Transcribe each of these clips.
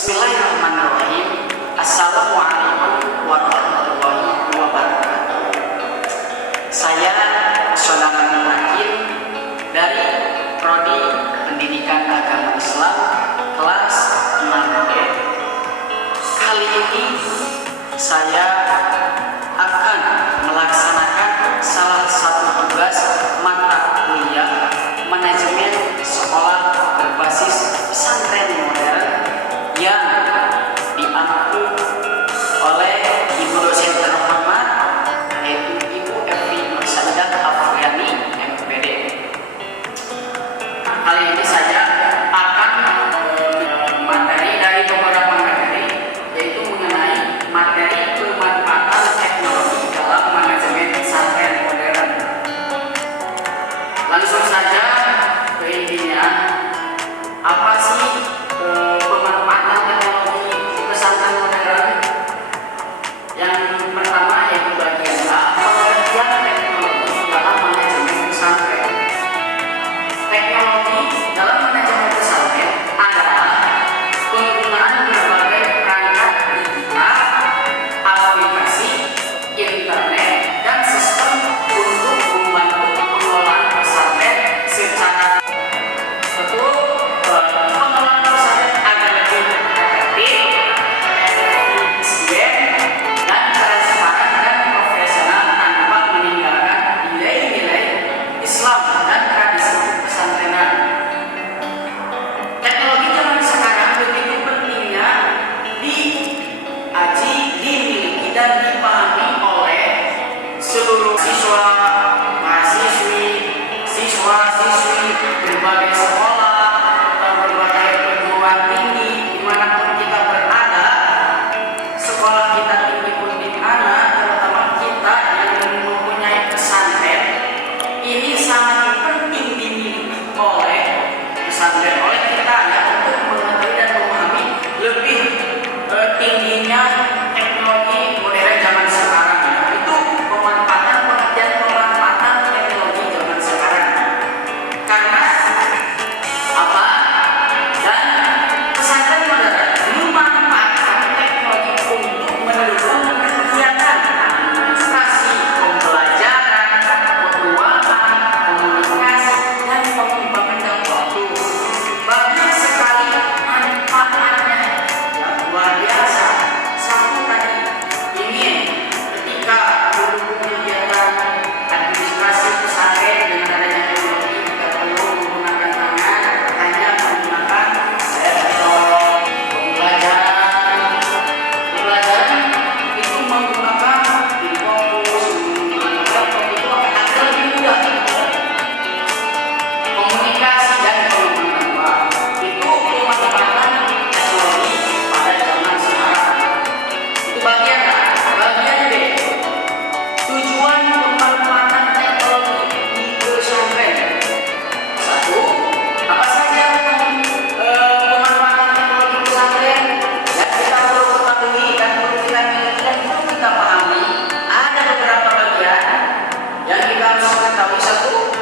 Bismillahirrahmanirrahim. Assalamualaikum warahmatullahi wabarakatuh. Saya Saudara Hakim dari Prodi Pendidikan Agama Islam kelas 6B. Kali ini saya akan melaksanakan salah satu tugas mata kuliah manajemen sekolah berbasis pesantren modern yang diampu oleh Ibu dosen terhormat yaitu Ibu Evi Nursaidah Afriani MPD. Kali ini saya akan materi dari beberapa materi, yaitu mengenai materi pemanfaatan teknologi dalam manajemen pesantren modern. Langsung saja ke intinya, apa sih pemanfaatan teknologi di pesantren modern? Yang pertama yaitu bagian A, pengertian teknologi dalam manajemen pesantren. Teknologi dalam manajemen pesantren adalah penggunaan berbagai perangkat digital, aplikasi, internet, dan sistem untuk membantu pengelolaan pesantren secara pengelolaan pesantren agar lebih efektif, efisien, dan transparan dan profesional tanpa meninggalkan nilai-nilai Islam dan tradisi pesantrenan. Teknologi zaman sekarang begitu pentingnya diaji, dimiliki, dan dipahami oleh seluruh siswa, mahasiswi, siswa-siswi berbagai sekolah dan berbagai perguruan tinggi dimanapun kita berada. Sekolah kita tinggi pun di mana, terutama kita yang mempunyai pesantren, ini sangat penting dimiliki oleh pesantren, oleh kita ya, untuk mengetahui dan memahami lebih tingginya teknologi modern zaman sekarang ya. Itu pengertian pemanfaatan teknologi zaman sekarang. Karena apa? Dan pesantren modern memanfaatkan teknologi untuk mendukung kegiatan administrasi, pembelajaran, keuangan, komunikasi, dan pengembangan dalam waktu. Banyak sekali manfaatnya, ya, luar biasa. Satu tadi, ini ketika mendukung kegiatan administrasi pesantren dengan adanya teknologi, tidak perlu menggunakan tangan, hanya menggunakan laptop. Pembelajaran itu menggunakan fokus, menggunakan laptop itu akan lebih mudah. Komunikasi dan pengembangan itu pemanfaatan teknologi pada zaman sekarang. Itu bagian A. Bagian B, tujuan pemanfaatan teknologi di pesantren. Satu, apa saja pemanfaatan teknologi pesantren yang kita perlu ketahui dan perlu kita miliki dan perlu kita pahami? Ada beberapa bagian yang kita harus ketahui. Satu,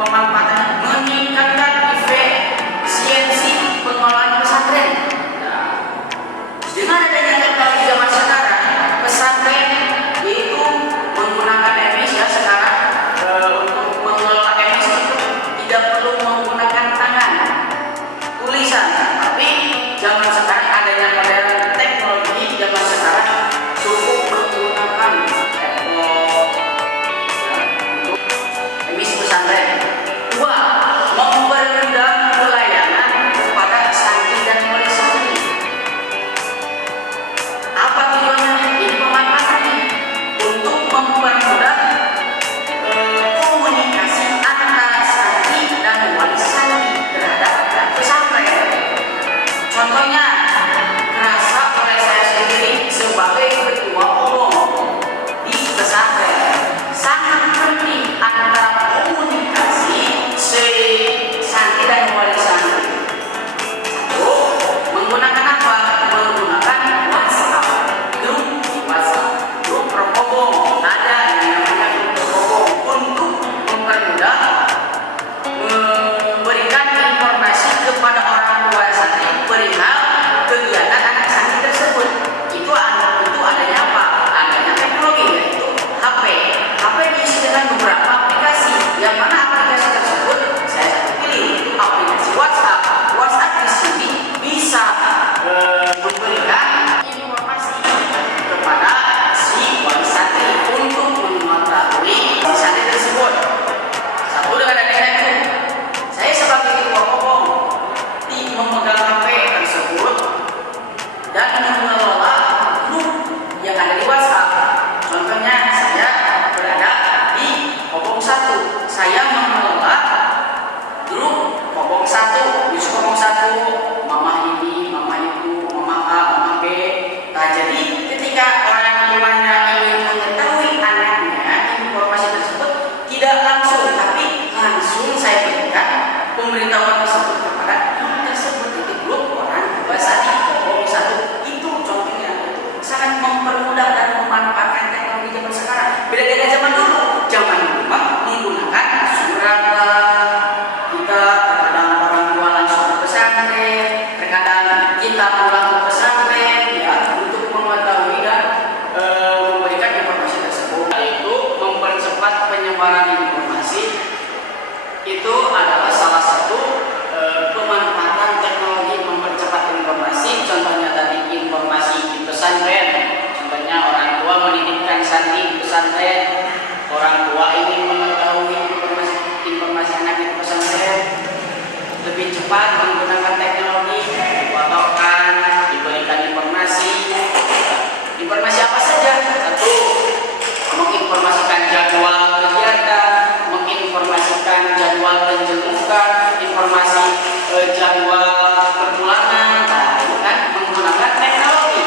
pemanfaatan meningkatkan efisiensi pengelolaan pesantren. Nah, dengan adanya teknologi zaman sekarang, pesantren yaitu menggunakan emis ya sekarang, untuk mengelola emis itu tidak perlu menggunakan tangan, tulisan, tapi zaman sekarang adanya modern teknologi zaman sekarang cukup menggunakan laptop ya, untuk emis pesantren. Dua, mempermudah pelayanan kepada santri dan wali santri. Apa tujuannya? Ini pemanfaatannya untuk mempermudah komunikasi antara santri dan wali santri terhadap pesantren. Contohnya, kerasa oleh saya sendiri sebagai ketua umum di pesantren, sangat penting antara komunikasi santri dan wali santri. Satu, menggunakan apa? Menggunakan WhatsApp, grup Rokobo. Ada yang namanya grup Rokobo untuk mempermudah memberikan informasi kepada orang tua santri perihal cepat menggunakan teknologi, difotokan, diberikan informasi. Informasi apa saja? Satu, menginformasikan jadwal kegiatan, menginformasikan jadwal penjemputan, informasi jadwal perpulangan. Nah, itu kan menggunakan teknologi.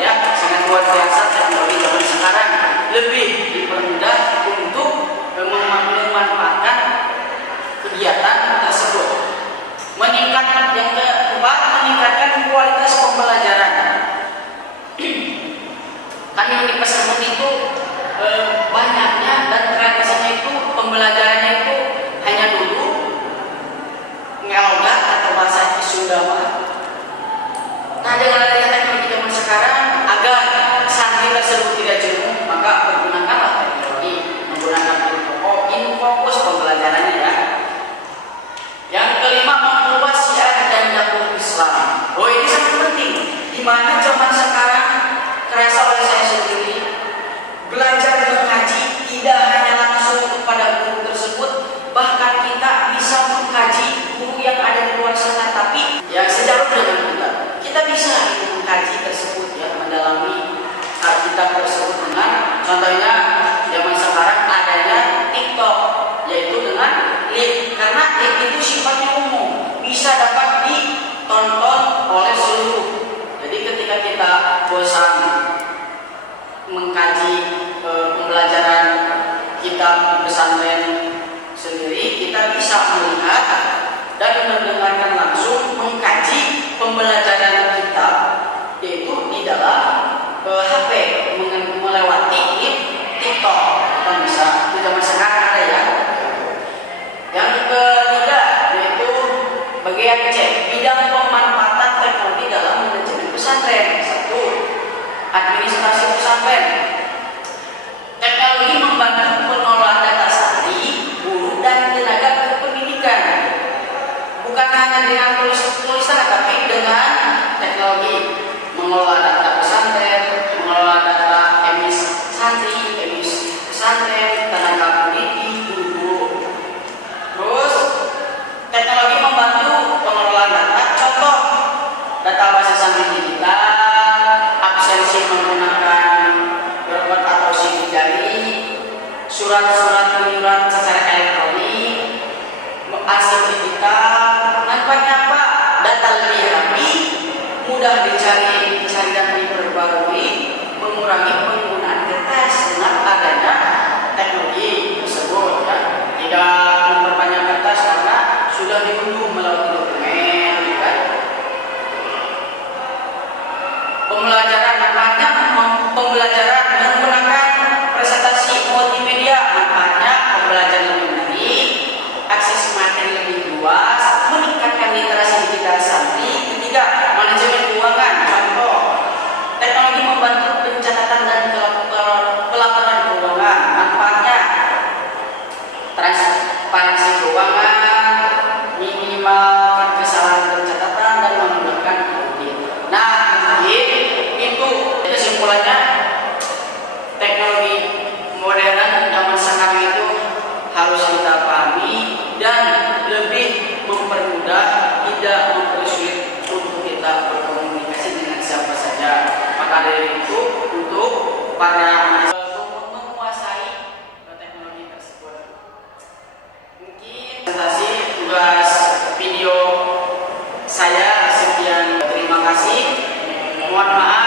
Ya, sangat luar biasa teknologi zaman sekarang, lebih dipermudah untuk memanfaatkan kegiatan tersebut. Yang keempat, meningkatkan kualitas pembelajaran. Kan yang di pesantren itu banyaknya dan tradisinya itu pembelajarannya itu hanya dulu ngelogat atau bahasa Sunda. Nah, dengan adanya teknologi zaman sekarang, agar santri tersebut tidak jenuh, maka pergunakanlah teknologi, menggunakan fokus pembelajarannya ya. Yang kelima, memperluas syiar dan dakwah Islam. Oh, ini sangat penting. Di mana zaman sekarang kerasa oleh saya sendiri, belajar mengaji tidak hanya langsung kepada guru tersebut, bahkan kita bisa mengkaji guru yang ada di luar sana, tapi yang sejalan dengan kita bisa mengkaji tersebut ya, mendalami kitab tersebut dengan contohnya zaman sekarang adanya TikTok, yaitu dengan link, karena link itu sifatnya umum, bisa dapat ditonton oleh seluruh. Jadi ketika kita bosan mengkaji pembelajaran kitab di pesantren sendiri, kita bisa melihat dan mendengarkan langsung mengkaji pembelajaran kitab, yaitu di dalam HP melewati TikTok. Kita bisa di zaman sekarang ada ya. Yang ketiga yaitu bagian C, bidang pemanfaatan teknologi dalam manajemen pesantren. Satu, administrasi pesantren. Teknologi membantu pengelolaan data santri, guru, dan tenaga kependidikan. Bukan hanya dengan tulisan, tapi dengan teknologi mengelola data pesantren, mengelola data emis santri, emis pesantren, tenaga pendidik, guru. Terus teknologi membantu pengelolaan data. Contoh, database santri digital, absensi menggunakan robot atau sidik jari, surat-surat penyurat secara elektronik, arsip digital. Manfaatnya apa? Data lebih rapi, mudah dicari dan diperbarui, mengurangi penggunaan kertas dengan adanya teknologi tersebut ya. Tidak memperbanyak kertas karena sudah diunduh melalui dokumen kan. Pembelajaran manfaatnya, pembelajaran menggunakan presentasi multimedia. Manfaatnya pembelajaran lebih menarik, akses materi lebih luas, meningkatkan literasi digital santri. Ketiga, manajemen keuangan. Contoh, teknologi membantu pencatatan dan pelaporan keuangan. Manfaatnya transparansi keuangan, minimal kesalahan pencatatan, dan memudahkan audit. Nah, itu kesimpulannya, teknologi modern zaman sekarang itu harus kita pahami dan lebih mempermudah, tidak mempersulit untuk kita berkomunikasi dengan siapa saja. Maka dari itu, untuk para menguasai teknologi tersebut, mungkin presentasi tugas video saya sekian. Terima kasih. Mohon maaf